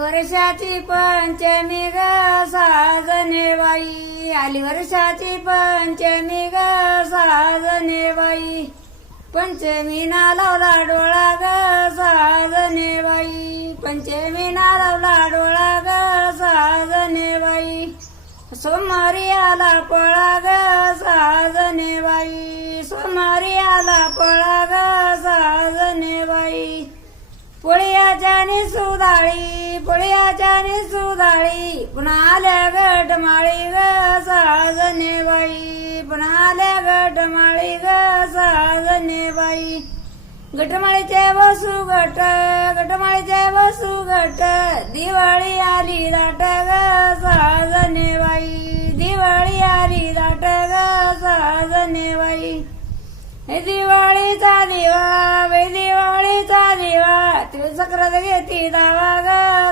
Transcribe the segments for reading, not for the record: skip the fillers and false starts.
वर्षाची पंचमी ग साजने बाई, आली वर्षाची पंचमी ग साजने बाई, पंचमी ना लावला डोळा ग साजने बाई, पंचमी ना लावला डोळा ग साजने बाई, सोमवारी आला पळा ग साजने बाई, सोमवारी आला पळा ग साजने बाई, पोळ्याच्या निसुदाळी, पोळ्याच्या निसुदाळी, पुन्हा आल्या गटमाळी ग साजने बाई, पुन्हा आल्या गटमाळी ग साजने बाई, गटमाळीचे बसू गट, गटमाळीचे बसू गट, दिवाळी आली दाट ग साजने बाई, दिवाळी आली दाट ग साजने बाई, दिवाळीचा दिवा वे दिवाळीचा दिवा, तिळसक्रत घेती दावा ग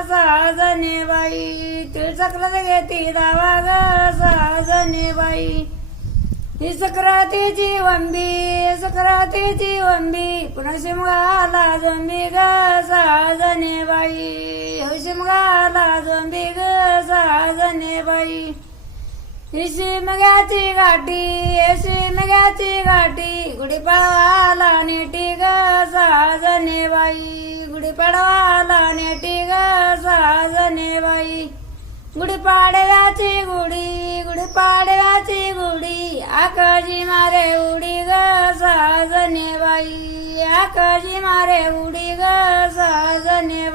साजने बाई, तिळसक्रत घेती दावा ग साजने बाई, ही सक्रातीची वंबी, सक्रातीची वंबी, पुन्हा शिमगाला जंबी ग साजने बाई, शिमगाला जंबी ग साजने बाई, शिमग्याची गाठी, शिमग्याची गाठी, गुढीपाडवाला नेटी ग साजने बाई, गुढीपाडवाला नेटी ग साजने बाई, गुढीपाडव्याची गुढी, गुढीपाडव्याची गुढी, आकाशी मारे उडी ग साजने बाई, आकाशी मारे उडी ग साजने